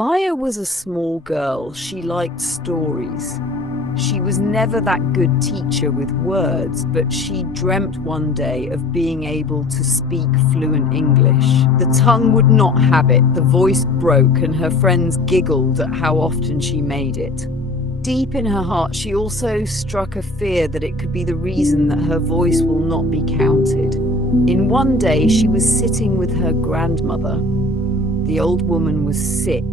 Maya was a small girl. She liked stories. She was never that good teacher with words, but she dreamt one day of being able to speak fluent English. The tongue would not have it, the voice broke, and her friends giggled at how often she made it. Deep in her heart, she also struck a fear that it could be the reason that her voice will not be counted. In one day, she was sitting with her grandmother. The old woman was sick,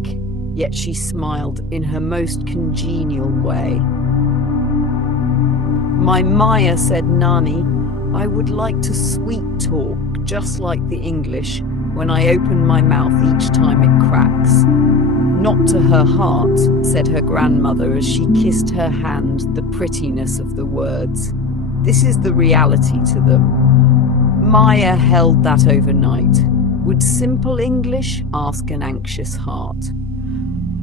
yet she smiled in her most congenial way. "My Maya," said Nani, "I would like to sweet talk, just like the English, when I open my mouth each time it cracks." "Not to her heart," said her grandmother as she kissed her hand, the prettiness of the words. "This is the reality to them." Maya held that overnight. Would simple English ask an anxious heart?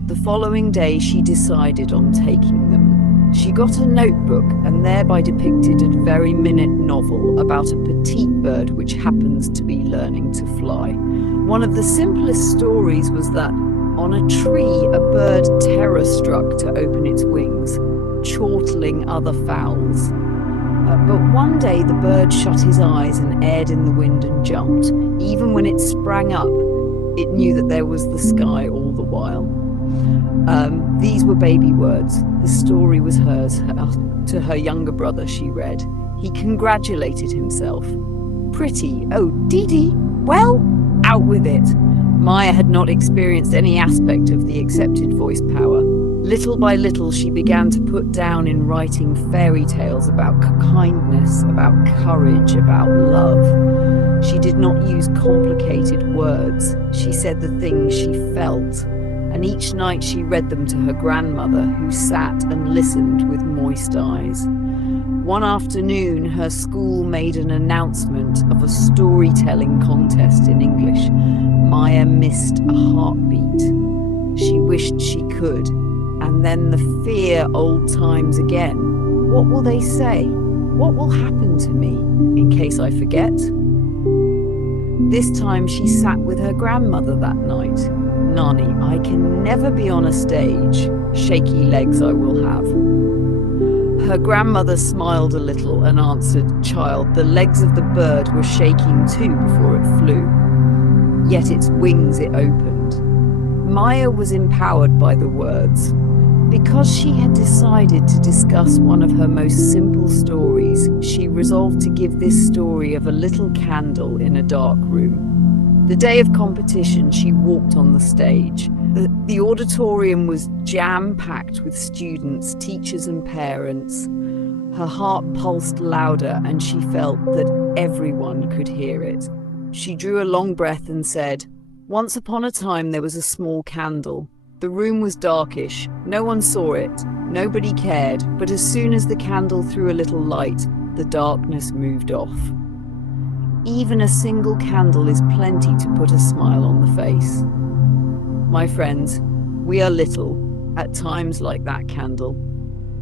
The following day she decided on taking them. She got a notebook and thereby depicted a very minute novel about a petite bird which happens to be learning to fly. One of the simplest stories was that on a tree a bird terror-struck to open its wings, chortling other fowls. But one day the bird shut his eyes and aired in the wind and jumped. Even when it sprang up, it knew that there was the sky all the while. These were baby words. The story was hers. To her younger brother she read. He congratulated himself. "Pretty, oh Dee, well, out with it." Maya had not experienced any aspect of the accepted voice power. Little by little she began to put down in writing fairy tales about kindness, about courage, about love. She did not use complicated words. She said the things she felt. And each night she read them to her grandmother, who sat and listened with moist eyes. One afternoon, her school made an announcement of a storytelling contest in English. Maya missed a heartbeat. She wished she could. And then the fear old times again. What will they say? What will happen to me in case I forget? This time she sat with her grandmother that night. "Nani, I can never be on a stage. Shaky legs I will have." Her grandmother smiled a little and answered, "Child, the legs of the bird were shaking too before it flew. Yet its wings it opened." Maya was empowered by the words. Because she had decided to discuss one of her most simple stories, she resolved to give this story of a little candle in a dark room. The day of competition, she walked on the stage. The auditorium was jam-packed with students, teachers and parents. Her heart pulsed louder and she felt that everyone could hear it. She drew a long breath and said, "Once upon a time there was a small candle. The room was darkish. No one saw it. Nobody cared. But as soon as the candle threw a little light, the darkness moved off." Even a single candle is plenty to put a smile on the face. My friends, we are little, at times like that candle.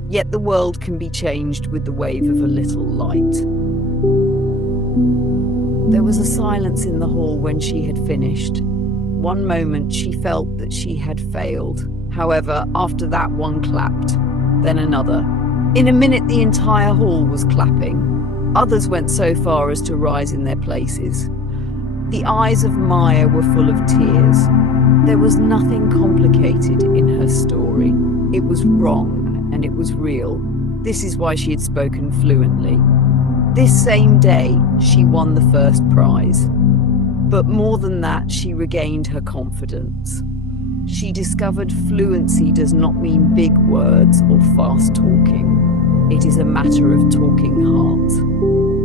Yet the world can be changed with the wave of a little light. There was a silence in the hall when she had finished. One moment she felt that she had failed. However, after that one clapped, then another. In a minute the entire hall was clapping. Others went so far as to rise in their places. The eyes of Maya were full of tears. There was nothing complicated in her story. It was wrong and it was real. This is why she had spoken fluently. This same day, she won the first prize. But more than that, she regained her confidence. She discovered fluency does not mean big words or fast talking. It is a matter of talking heart.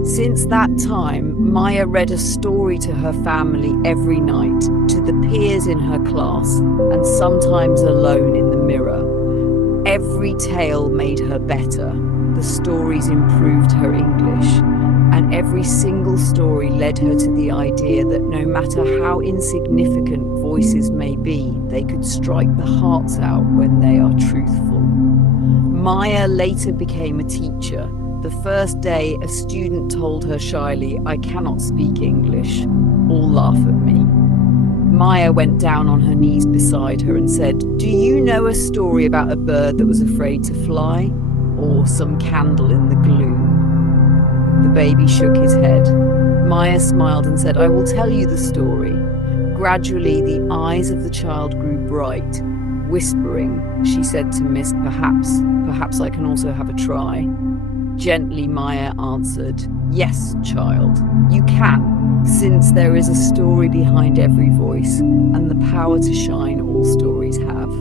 Since that time, Maya read a story to her family every night, to the peers in her class, and sometimes alone in the mirror. Every tale made her better. The stories improved her English. And every single story led her to the idea that no matter how insignificant voices may be, they could strike the hearts out when they are truthful. Maya later became a teacher. The first day, a student told her shyly, "I cannot speak English." All laugh at me. Maya went down on her knees beside her and said, "Do you know a story about a bird that was afraid to fly? Or some candle in the gloom?" The baby shook his head. Maya smiled and said, "I will tell you the story." Gradually, the eyes of the child grew bright. Whispering, she said to Miss, perhaps I can also have a try." Gently, Maya answered, "Yes, child, you can, since there is a story behind every voice, and the power to shine all stories have."